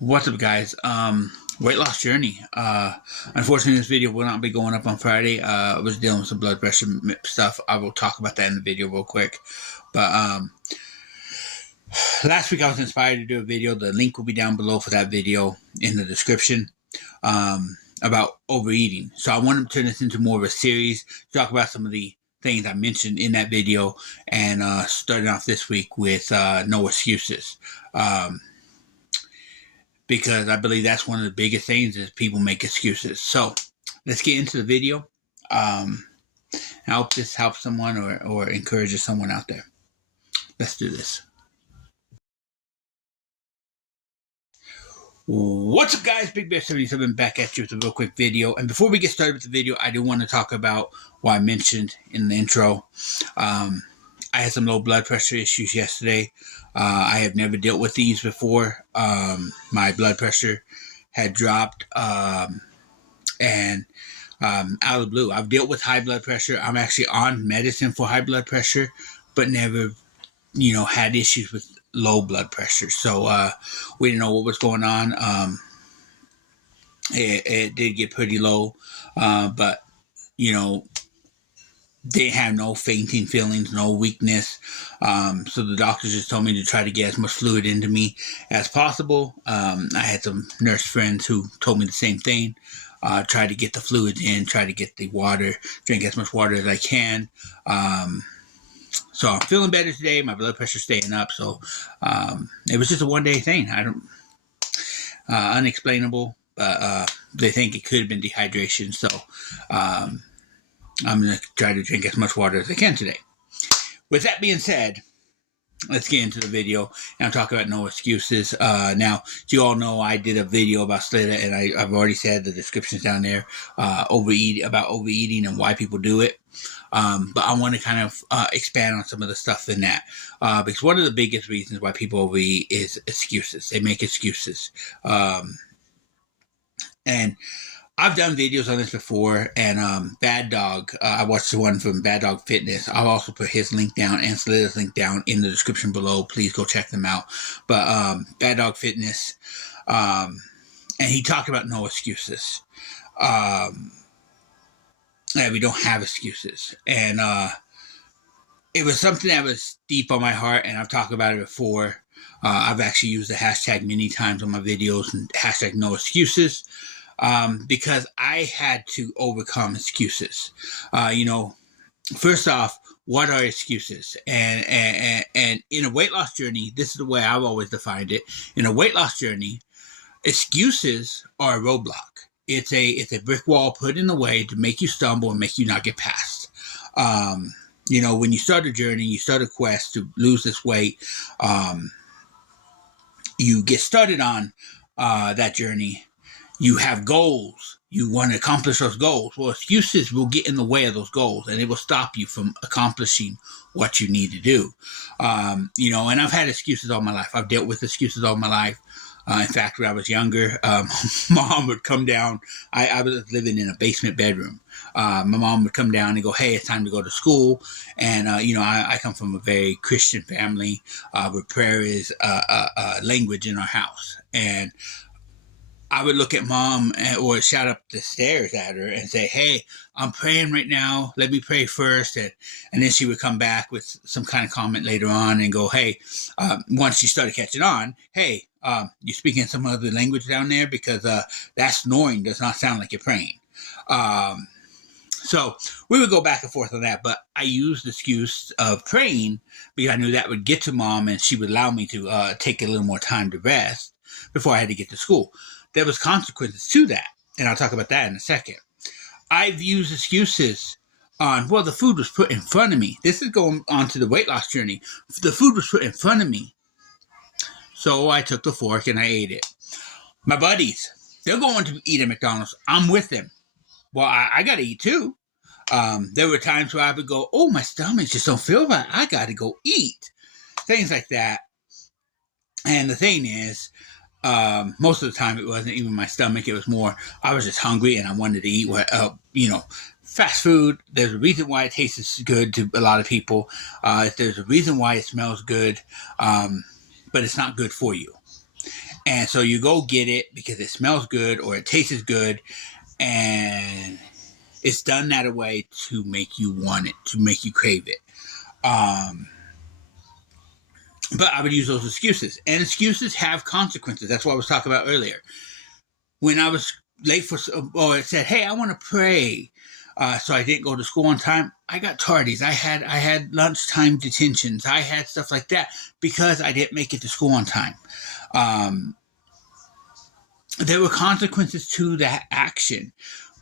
What's up, guys? Weight loss journey. Unfortunately, this video will not be going up on Friday. I was dealing with some blood pressure stuff. I will talk about that in the video real quick. But last week I was inspired to do a video. The link will be down below for that video in the description about overeating. So I want to turn this into more of a series, talk about some of the things I mentioned in that video, and starting off this week with no excuses. Because I believe that's one of the biggest things is people make excuses. So let's get into the video. I hope this helps someone or encourages someone out there. Let's do this. What's up, guys? BB77 back at you with a real quick video. And before we get started with the video, I do want to talk about what I mentioned in the intro. I had some low blood pressure issues yesterday. I have never dealt with these before. My blood pressure had dropped and out of the blue. I've dealt with high blood pressure. I'm actually on medicine for high blood pressure, but never, had issues with low blood pressure. So we didn't know what was going on. It did get pretty low, but, didn't have no fainting feelings, no weakness. So the doctors just told me to try to get as much fluid into me as possible. I had some nurse friends who told me the same thing. Try to get the fluids in, try to get the water, drink as much water as I can. So I'm feeling better today. My blood pressure's staying up. So it was just a one-day thing. Unexplainable, but they think it could have been dehydration. So I'm going to try to drink as much water as I can today. With that being said, let's get into the video and I'll talk about no excuses. Now, as you all know, I did a video about Slita, and I've already said the description's down there, about overeating and why people do it. But I want to kind of expand on some of the stuff in that, because one of the biggest reasons why people overeat is excuses. They make excuses. And I've done videos on this before, and Baddog, I watched the one from Baddog Fitness. I'll also put his link down and Slita's link down in the description below. Please go check them out. But Baddog Fitness, and he talked about no excuses. That we don't have excuses. And it was something that was deep on my heart, and I've talked about it before. I've actually used the hashtag many times on my videos, and hashtag no excuses. Because I had to overcome excuses. First off, what are excuses? And in a weight loss journey, this is the way I've always defined it. In a weight loss journey, excuses are a roadblock. It's a brick wall put in the way to make you stumble and make you not get past. When you start a journey, you start a quest to lose this weight, you get started on that journey. You have goals. You want to accomplish those goals. Well, excuses will get in the way of those goals, and it will stop you from accomplishing what you need to do. And I've had excuses all my life. I've dealt with excuses all my life. In fact, when I was younger, mom would come down. I was living in a basement bedroom. My mom would come down and go, "Hey, it's time to go to school." And, I come from a very Christian family where prayer is language in our house. And I would look at mom or shout up the stairs at her and say, "Hey, I'm praying right now. Let me pray first." And then she would come back with some kind of comment later on and go, "Hey," once she started catching on, "Hey, you speaking some other language down there? Because that snoring does not sound like you're praying." So we would go back and forth on that, but I used the excuse of praying because I knew that would get to mom and she would allow me to take a little more time to rest before I had to get to school. There was consequences to that, and I'll talk about that in a second. I've used excuses on, well, the food was put in front of me. This is going on to the weight loss journey. The food was put in front of me, so I took the fork and I ate it. My buddies, they're going to eat at McDonald's. I'm with them. Well, I got to eat too. There were times where I would go, "Oh, my stomach just don't feel right. I got to go eat." Things like that. And the thing is, most of the time it wasn't even my stomach. It was more, I was just hungry and I wanted to eat fast food. There's a reason why it tastes good to a lot of people. There's a reason why it smells good, but it's not good for you. And so you go get it because it smells good or it tastes good, and it's done that way to make you want it, to make you crave it. But I would use those excuses, and excuses have consequences. That's what I was talking about earlier. When I was late or it said, "Hey, I want to pray," so I didn't go to school on time. I got tardies. I had lunchtime detentions. I had stuff like that because I didn't make it to school on time. There were consequences to that action.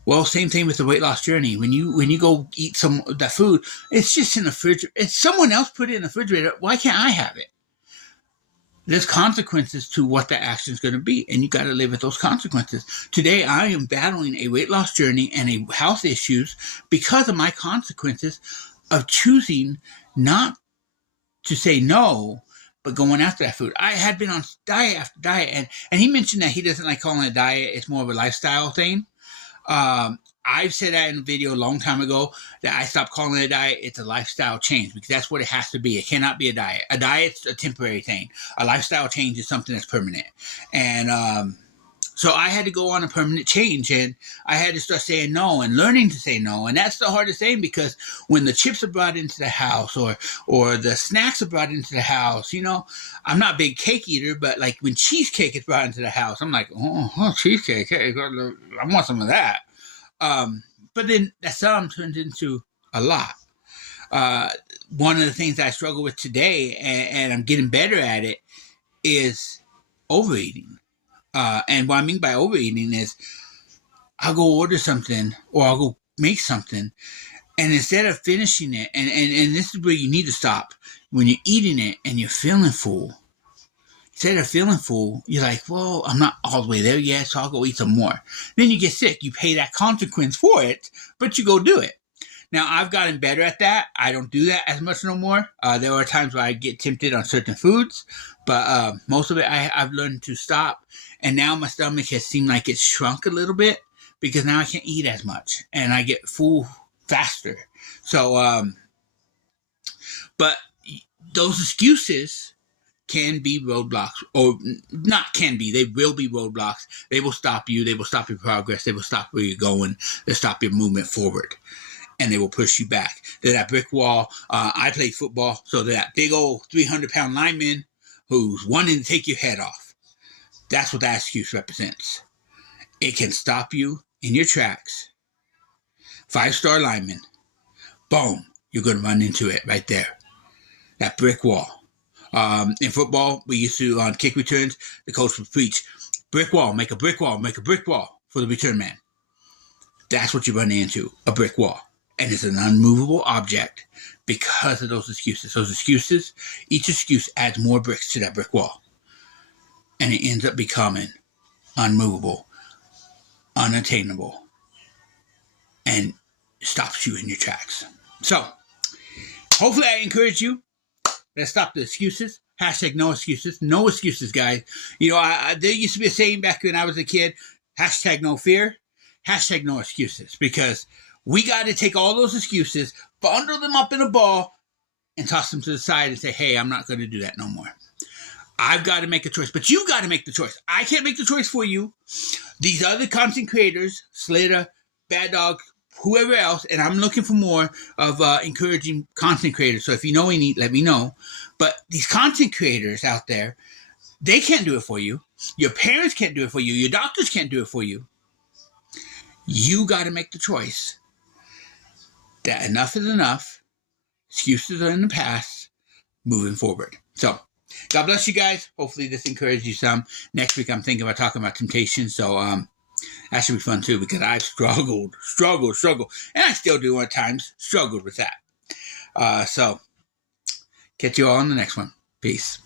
Well, same thing with the weight loss journey. When you go eat some of that food, it's just in the refrigerator. If someone else put it in the refrigerator, why can't I have it? There's consequences to what that action is going to be, and you got to live with those consequences. Today, I am battling a weight loss journey and a health issues because of my consequences of choosing not to say no, but going after that food. I had been on diet after diet, and he mentioned that he doesn't like calling it a diet. It's more of a lifestyle thing. I've said that in a video a long time ago that I stopped calling it a diet. It's a lifestyle change because that's what it has to be. It cannot be a diet. A diet's a temporary thing. A lifestyle change is something that's permanent. And so I had to go on a permanent change, and I had to start saying no and learning to say no. And that's the hardest thing because when the chips are brought into the house or the snacks are brought into the house, you know, I'm not a big cake eater, but like when cheesecake is brought into the house, I'm like, oh cheesecake, hey, I want some of that. But then that some turns into a lot. One of the things I struggle with today, and I'm getting better at it, is overeating. And what I mean by overeating is I'll go order something or I'll go make something, and instead of finishing it, and this is where you need to stop, when you're eating it and you're feeling full, instead of feeling full, you're like, well, I'm not all the way there yet, so I'll go eat some more. Then you get sick. You pay that consequence for it, but you go do it. Now, I've gotten better at that. I don't do that as much no more. There are times where I get tempted on certain foods, but most of it I've learned to stop. And now my stomach has seemed like it's shrunk a little bit because now I can't eat as much and I get full faster. So, but those excuses can be roadblocks, or not can be, they will be roadblocks. They will stop you. They will stop your progress. They will stop where you're going. They'll stop your movement forward, and they will push you back. They're that brick wall. I played football, so they're that big old 300-pound lineman who's wanting to take your head off. That's what that excuse represents. It can stop you in your tracks. 5-star lineman. Boom. You're going to run into it right there. That brick wall. In football, we used to, on kick returns, the coach would preach, brick wall, make a brick wall, make a brick wall for the return man. That's what you run into, a brick wall. And it's an unmovable object because of those excuses. Those excuses, each excuse adds more bricks to that brick wall. And it ends up becoming unmovable, unattainable, and stops you in your tracks. So, hopefully I encourage you. Let's stop the excuses. Hashtag no excuses. No excuses, guys. You know, there used to be a saying back when I was a kid. Hashtag no fear. Hashtag no excuses. Because we got to take all those excuses, bundle them up in a ball, and toss them to the side and say, hey, I'm not going to do that no more. I've got to make a choice. But you got to make the choice. I can't make the choice for you. These other content creators, Slater, Baddog, whoever else, and I'm looking for more of encouraging content creators. So if you know any, let me know. But these content creators out there, they can't do it for you. Your parents can't do it for you. Your doctors can't do it for you. You got to make the choice that enough is enough. Excuses are in the past. Moving forward. So, God bless you guys. Hopefully this encouraged you some. Next week I'm thinking about talking about temptation. So, that should be fun too because I've struggled. And I still do at times. Struggled with that. So, catch you all on the next one. Peace.